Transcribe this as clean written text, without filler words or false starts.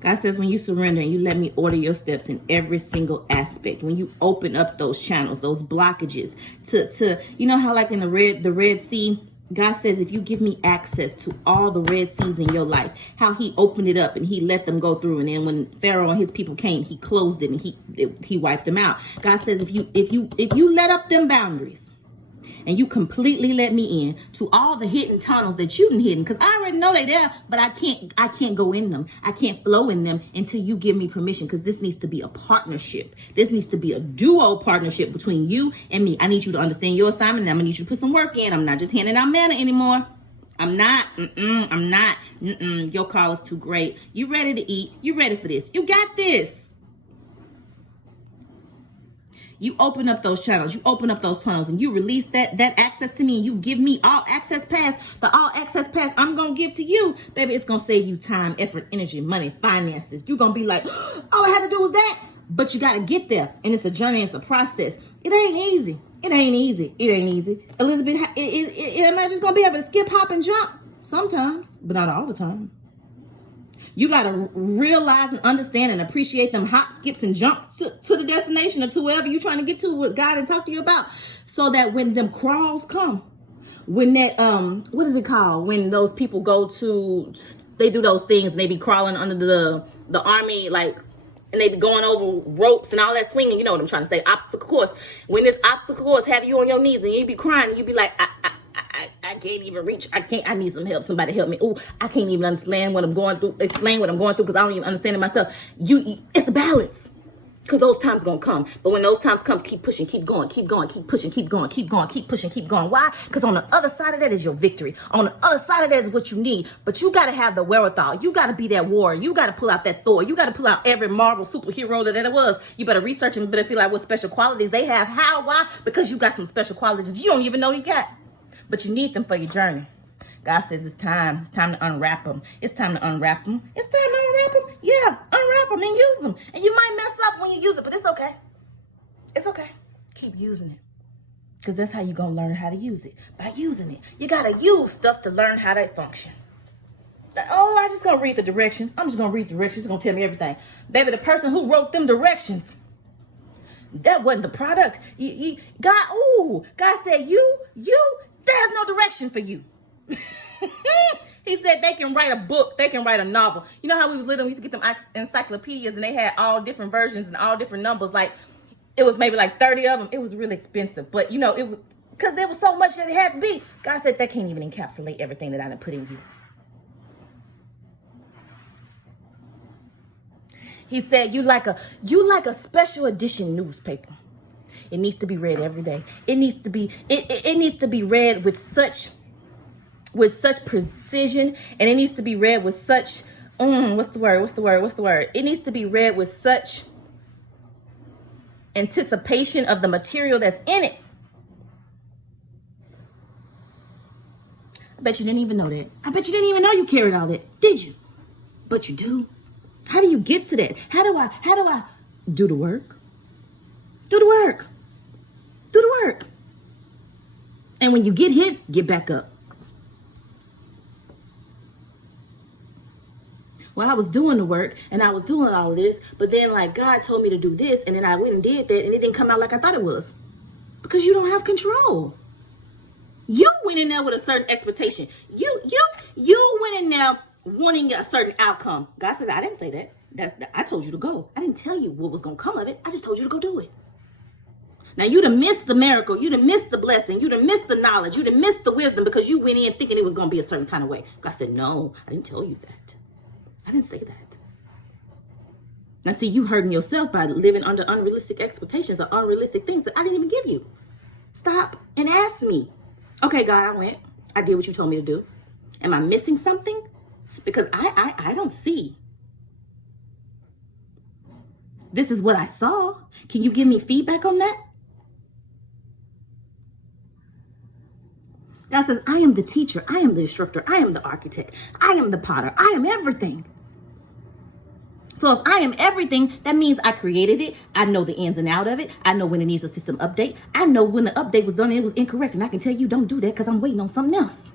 God says when you surrender and you let me order your steps in every single aspect, when you open up those channels, those blockages to you know how like in the Red Sea, God says if you give me access to all the Red Seas in your life, how he opened it up and he let them go through, and then when Pharaoh and his people came, he closed it and he wiped them out. God says if you let up them boundaries and you completely let me in to all the hidden tunnels that you done hidden, because I already know they there, but I can't go in them. I can't flow in them until you give me permission, because this needs to be a partnership. This needs to be a duo partnership between you and me. I need you to understand your assignment, and I'm gonna need you to put some work in. I'm not just handing out manna anymore. I'm not. Your call is too great. You ready to eat? You ready for this? You got this. You open up those channels, you open up those tunnels, and you release that access to me, and you give me all access pass. The all access pass I'm going to give to you, baby, it's going to save you time, effort, energy, money, finances. You're going to be like, all I had to do was that. But you got to get there, and it's a journey, it's a process. It ain't easy. It ain't easy. It ain't easy. Elizabeth, am I just going to be able to skip, hop, and jump? Sometimes, but not all the time. You got to realize and understand and appreciate them hop, skips, and jump to the destination or to wherever you're trying to get to with God and talk to you about, so that when them crawls come, when that, what is it called? When those people go to, they do those things and they be crawling under the army, like, and they be going over ropes and all that swinging. You know what I'm trying to say? Obstacle course. When this obstacle course have you on your knees and you be crying and you be like, I can't even reach. I need some help. Somebody help me. Oh, I can't even explain what I'm going through because I don't even understand it myself. It's a balance. Because those times gonna come. But when those times come, keep pushing, keep going, keep pushing, keep going, keep pushing, keep going. Why? Because on the other side of that is your victory. On the other side of that is what you need. But you gotta have the wherewithal. You gotta be that warrior. You gotta pull out that Thor. You gotta pull out every Marvel superhero that it was. You better research and better feel like what special qualities they have. How? Why? Because you got some special qualities you don't even know you got. But you need them for your journey. God says it's time. It's time to unwrap them. It's time to unwrap them. It's time to unwrap them. Yeah, unwrap them and use them. And you might mess up when you use it, but it's okay. It's okay. Keep using it. Because that's how you're going to learn how to use it. By using it. You got to use stuff to learn how they function. Oh, I just going to read the directions. I'm just going to read the directions. It's going to tell me everything. Baby, the person who wrote them directions, that wasn't the product. God said, there's no direction for you. He said they can write a book, they can write a novel. You know how we was little, we used to get them encyclopedias and they had all different versions and all different numbers. Like it was maybe like 30 of them. It was really expensive, but you know, it was because there was so much that it had to be. God said that can't even encapsulate everything that I done put in you. He said you like a special edition newspaper. It needs to be read every day. It needs to be read with such precision, and it needs to be read with such what's the word? It needs to be read with such anticipation of the material that's in it. I bet you didn't even know that. I bet you didn't even know you carried all that, did you? But you do. How do you get to that? How do I do the work? Do the work. Do the work. And when you get hit, get back up. Well, I was doing the work and I was doing all of this, but then like God told me to do this, and then I went and did that, and it didn't come out like I thought it was. Because you don't have control. You went in there with a certain expectation. You went in there wanting a certain outcome. God says, I didn't say that. I told you to go. I didn't tell you what was going to come of it. I just told you to go do it. Now, you'd have missed the miracle. You'd have missed the blessing. You'd have missed the knowledge. You'd have missed the wisdom because you went in thinking it was going to be a certain kind of way. God said, no, I didn't tell you that. I didn't say that. Now, see, you hurting yourself by living under unrealistic expectations or unrealistic things that I didn't even give you. Stop and ask me. Okay, God, I went. I did what you told me to do. Am I missing something? Because I don't see. This is what I saw. Can you give me feedback on that? God says, I am the teacher. I am the instructor. I am the architect. I am the potter. I am everything. So if I am everything, that means I created it. I know the ins and out of it. I know when it needs a system update. I know when the update was done and it was incorrect. And I can tell you don't do that because I'm waiting on something else.